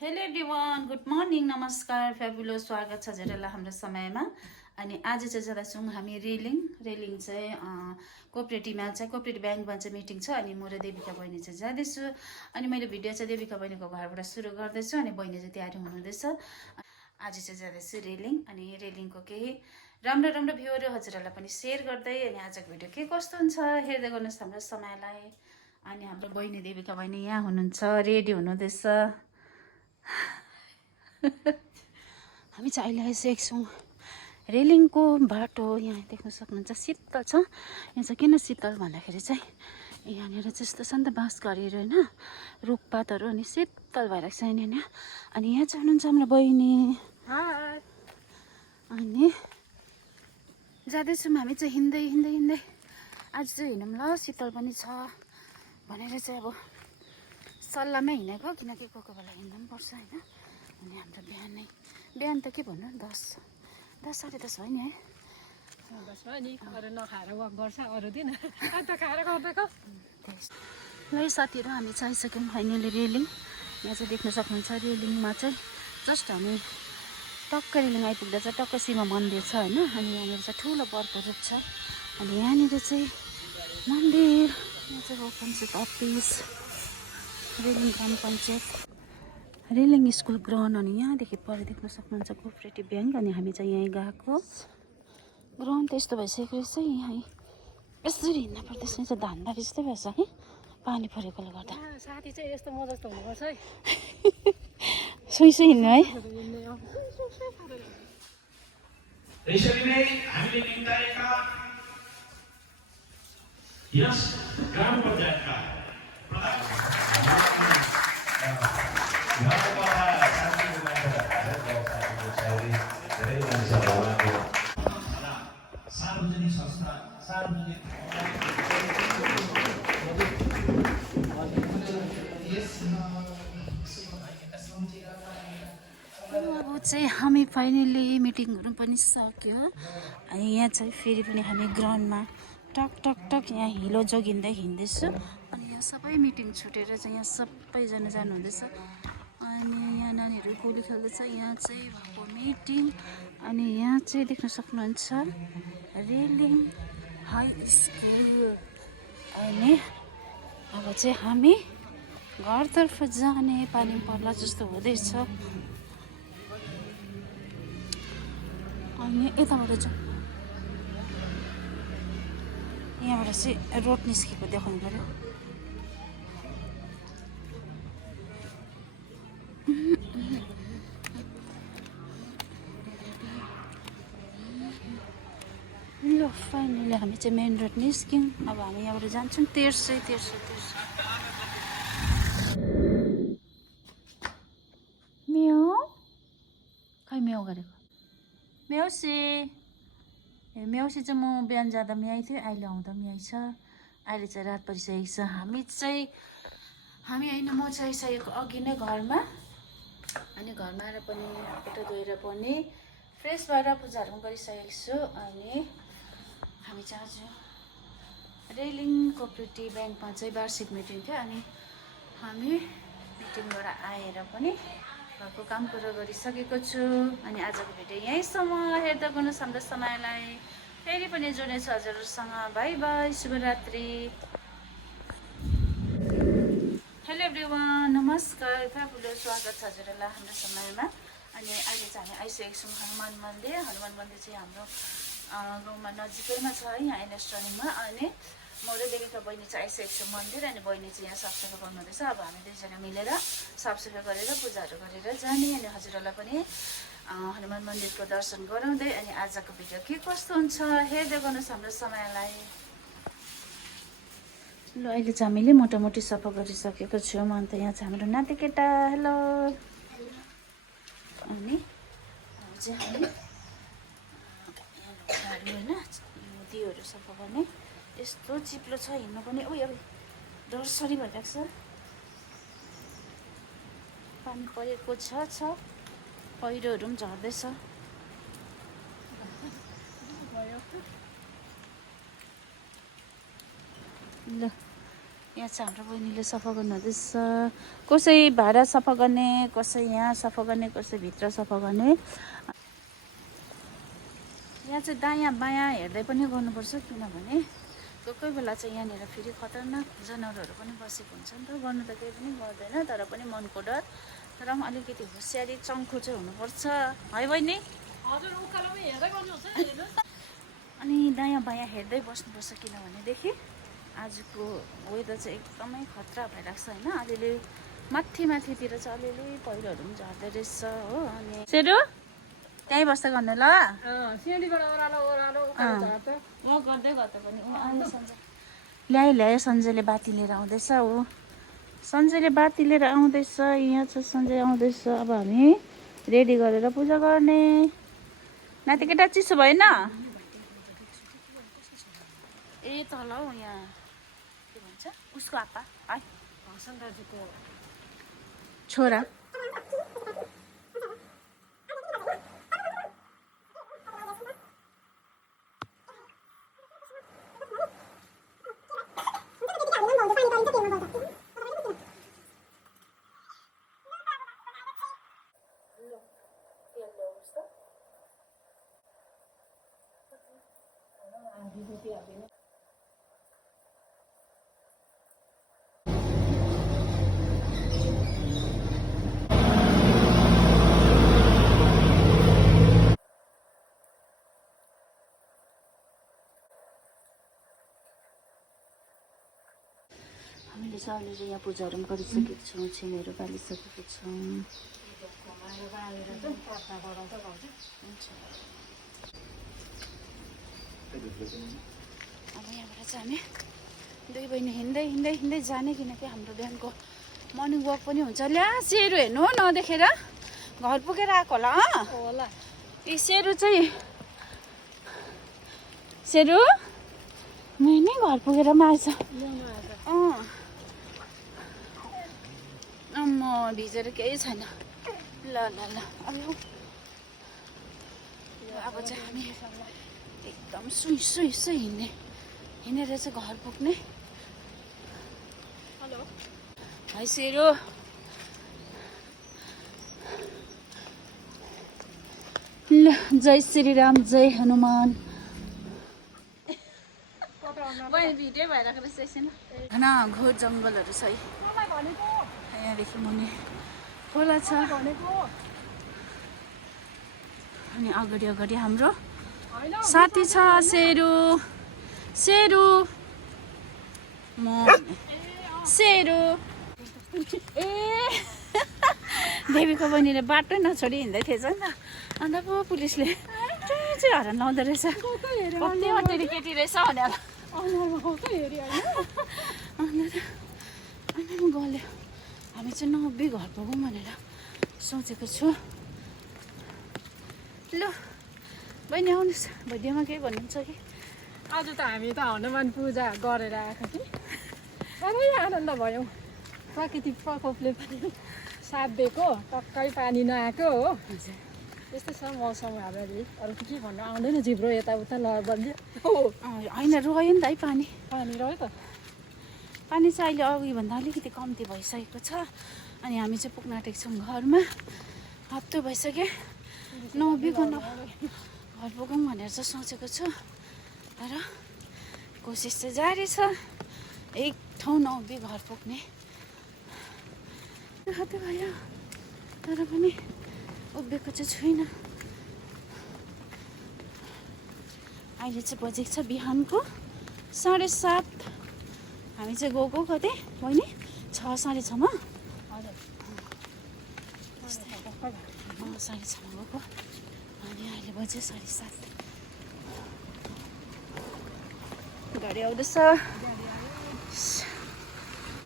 Hello everyone, good morning, नमस्कार, fabulous स्वागत छ हजुरहरूलाई हाम्रो समयमा। अनि आज चाहिँ जाँदैछौँ हामी रेलिङ चाहिँ कोअपरेटिभमा चाहिँ कोअपरेटिभ ब्याङ्कमा चाहिँ मिटिङ छ। अनि म र देविका बहिनी चाहिँ जाँदैछु। अनि मैले भिडियो चाहिँ देविका बहिनीको घरबाट सुरु गर्दैछु अनि बहिनी चाहिँ तयारी हुनुहुँदैछ। आज चाहिँ जाँदैछु रेलिङ। अनि रेलिङको केही राम्रो राम्रो भ्यूहरू हजुरहरूलाई पनि सेयर गर्दै अनि आजको भिडियो के कस्तो हुन्छ हेर्दै गर्नुहोस् हाम्रो समयलाई। अनि हाम्रो बहिनी देविका बहिनी यहाँ हुनुहुन्छ, रेडी हुनुहुँदैछ। हामी चाहिँ अहिले आइसकेको छौँ रेलिङको बाटो। यहाँ देख्न सक्नुहुन्छ शीतल छ। यहाँ चाहिँ किन शीतल भन्दाखेरि चाहिँ यहाँनिर चाहिँ यस्तो छ नि त, बाँसघरीहरू होइन, रुखपातहरू अनि शीतल भइरहेको छ यहाँनिर। अनि यहाँ चाहिँ हुनुहुन्छ हाम्रो बहिनी। अनि जाँदैछौँ हामी चाहिँ हिँड्दै हिँड्दै हिँड्दै। आज चाहिँ हिँडौँ ल, शीतल पनि छ भनेर चाहिँ अब सल्लाहमै हिँडेको, किनकि कोही कोही बेला हिँड्नु पनि पर्छ होइन। अनि हाम्रो बिहान त के भन्नु 10 साढे 10 भयो नि है। 10 भयो नि। अरू नखाएर वक गर्छ अरू दिन, अन्त खाएर गर्दैको। ल साथीहरू, हामी चाहिँ आइसक्यौँ फाइनली रेलिङ। यहाँ चाहिँ देख्न सक्नुहुन्छ रेलिङमा चाहिँ जस्ट हामी टक्क रेलिङ आइपुग्दा चाहिँ टक्क शिव मन्दिर छ होइन। अनि यहाँनिर चाहिँ ठुलो बर्को रुख छ। अनि यहाँनिर चाहिँ मन्दिर, यहाँ चाहिँ हो पञ्चायत अफिस, रेलिङ ग्राम पञ्चायत, रेलिङ स्कुल ग्राउन्ड। अनि यहाँदेखि पर देख्न सक्नुहुन्छ कोअपरेटिभ ब्याङ्क। अनि हामी चाहिँ यहीँ गएको। ग्राउन्ड त यस्तो भइसकेको रहेछ, यहाँ यसरी हिँड्न पर्दैछ। यहाँ चाहिँ धानबारी जस्तै भएछ है, पानी परेकोले गर्दा। साथी चाहिँ यस्तो म जस्तो हुनुपर्छ है। सुई हिँड्नु है। यसरी नै हामीले निम्ताएका यस ग्राम पञ्चायतका सार्वजनिक संस्था सार्वजनिक अब चाहिँ हामी फाइनली मिटिङहरू पनि सक्यो। अनि यहाँ चाहिँ फेरि पनि हामी ग्राउन्डमा टक टक टक यहाँ हिलो जोगिँदै हिँड्दैछु। अनि यहाँ सबै मिटिङ छुटेर चाहिँ यहाँ सबैजना जानुहुँदैछ। अनि यहाँ नानीहरू गोली खेल्दैछ। यहाँ चाहिँ भएको मिटिङ। अनि यहाँ चाहिँ देख्न सक्नुहुन्छ रेलिङ हाई स्कुल। अनि अब चाहिँ हामी घरतर्फ जाने पानी पर्ला जस्तो हुँदैछ। अनि यताबाट चाहिँ यहाँबाट चाहिँ रोड निस्केको देखाउनु पऱ्यो। ल फाइनली हामी चाहिँ मेन रोड निस्क्यौँ। अब हामी यहाँबाट जान्छौँ तेर्सै। म्याउ खै म्याउ गरेको म्याउसी। ए म्याउसी चाहिँ म बिहान जाँदा म्याइ थियो, अहिले आउँदा म्याइ छ। अहिले चाहिँ रात परिसकेको छ। हामी होइन, म चाहिँ आइसकेको अघि नै घरमा। अनि घरमा आएर पनि खुट्टा धोएर पनि फ्रेस भएर पूजाहरू पनि गरिसकेको छु। अनि हामी चाहिँ आज रेलिङ कोअपरेटिभ ब्याङ्कमा चाहिँ वार्षिक मिटिङ थियो। अनि हामी मिटिङबाट आएर पनि घरको काम कुरो गरिसकेको छु। अनि आजको भिडियो यहीँसम्म। हेर्दै गर्नुहोस् हाम्रो समयलाई। फेरि पनि जोड्नेछु हजुरहरूसँग। बाई बाई, शुभरात्रि। हेलो एभ्रिवान, नमस्कार, फ्याबुलस स्वागत छ हजुरहरूलाई हाम्रो समयमा। अनि अहिले चाहिँ हामी आइसकेको छौँ हनुमान मन्दिर। हनुमान मन्दिर चाहिँ हाम्रो गाउँमा नजिकैमा छ है, यहाँ एनएस टर्निङमा। अनि म र देविका बहिनी चाहिँ आइसकेको छु मन्दिर। अनि बहिनी चाहिँ यहाँ साफसफाइ गर्नुहुँदैछ। अब हामी दुईजना मिलेर साफसफाइ गरेर पूजाहरू गरेर जाने। अनि हजुरहरूलाई पनि हनुमान मन्दिरको दर्शन गराउँदै अनि आजको भिडियो के कस्तो हुन्छ हेर्दै गर्नुहोस् हाम्रो समयलाई। ल अहिले चाहिँ हामीले मोटामोटी सफा गरिसकेको छौँ। अन्त यहाँ चाहिँ हाम्रो नाति केटा हेलो। अनि चाहिँ हामी होइन दियोहरू सफा गर्ने। यस्तो चिप्लो छ हिँड्नु पनि, उयो डरसरी भइरहेको छ। पानी परेको छ, पहिरोहरू पनि झर्दैछ। ल यहाँ चाहिँ हाम्रो बहिनीले सफा गर्नुहुँदैछ कसै भाडा सफा गर्ने कसै यहाँ सफा गर्ने कसै भित्र सफा गर्ने यहाँ चाहिँ दायाँ बायाँ हेर्दै पनि गर्नुपर्छ किनभने कोही कोही बेला चाहिँ यहाँनिर फेरि खतरनाक जनावरहरू पनि बसेको हुन्छ नि त गर्नु त केही पनि गर्दैन तर पनि मनको डर तर पनि अलिकति होसियारी चङ्खो चाहिँ हुनुपर्छ है बहिनी हजुर उकालोमै हेर्दै गर्नुहुन्छ हेर्नुहोस् अनि दायाँ बायाँ हेर्दै बस्नुपर्छ किनभनेदेखि आजको वेदर चाहिँ एकदमै खतरा भइरहेको छ होइन अलिअलि माथितिर चाहिँ अलिअलि पहिरोहरू पनि झर्दो रहेछ हो अनि सेरु त्यहीँ बस्दै गर्ने ल सिँढीबाट ओह्रालो ओह्रालो उकालो झर्छ म गर्दै गर्दा पनि ऊ आयो सन्जय ल्यायो सन्जयले बाती लिएर आउँदैछ ऊ सन्जयले बाती लिएर आउँदैछ यहाँ छ सन्जय आउँदैछ अब हामी रेडी गरेर पूजा गर्ने नाति केटा चिसो भएन ए तल हौ यहाँ के भन्छ उसको आप्पा है हसन दाजुको छोरा हामीले चाहिँ अहिले यहाँ पूजाहरू पनि गरिसकेको छौँ छिमेहरू बालिसकेको छौँ अब यहाँबाट चाहिँ हामी दुई बहिनी हिँड्दै हिँड्दै हिँड्दै जाने किनकि हाम्रो बिहानको मर्निङ वक पनि हुन्छ ल्या सेरु हेर्नु नदेखेर घर पुगेर आएको होला होला ए सेरु चाहिँ सेरु मैनै घर पुगेर पनि आएछ म भिजेर केही छैन ल ल ल अब चाहिँ हामी एकदम सुई सुई सुई हिँडेर चाहिँ घर पुग्ने हेलो है सेरो ल जय श्री राम जय हनुमान भिडियो भइरहेको रहेछ एकछिन होइन घोर जङ्गलहरू छ है यहाँदेखि मुनि खोला छ अनि अगाडि अगाडि हाम्रो साथी छ सेरु सेरु म सेरु ए देवीको बहिनीले बाटो नछोडी हिँड्दै थिएछ नि त अन्त पो पुलिसले चाहिँ हरान लाउँदो रहेछ कति अटेरी केटी रहेछ भनेर अनि म गल्यो हामी चाहिँ नब्बे घर पुगौँ भनेर सोचेको छु ल बहिनी आउनुहोस् भोलिमा के भन्नुहुन्छ कि आज त हामी त हनुमान पूजा गरेर आएको कि साह्रै आनन्द भयो प्राकृतिक प्रकोपले पनि साथ दिएको टक्कै पानी नआएको हो हजुर यस्तै छ मौसम हाम्रै अरू के भन्नु आउँदैन जिब्रो यताउता बन्यो होइन रोयो नि त है पानी पानी रह्यो त पानी चाहिँ अहिले अघिभन्दा अलिकति कम्ती भइसकेको छ अनि हामी चाहिँ पुग्न आँटेको छौँ घरमा हप्ता भइसक्यो नबिकन घर पुगौँ भनेर चाहिँ सोचेको छु तर कोसिस चाहिँ जारी छ एक ठाउँ नबी घर पुग्ने हप्ता भयो तर पनि उभिएको चाहिँ छुइनँ अहिले चाहिँ बजेको छ बिहानको 7:30 हामी चाहिँ गएको कतै बहिनी 6:30 हजुर 6:30 गएको अनि अहिले बज्यो 7:30 गाडी आउँदैछ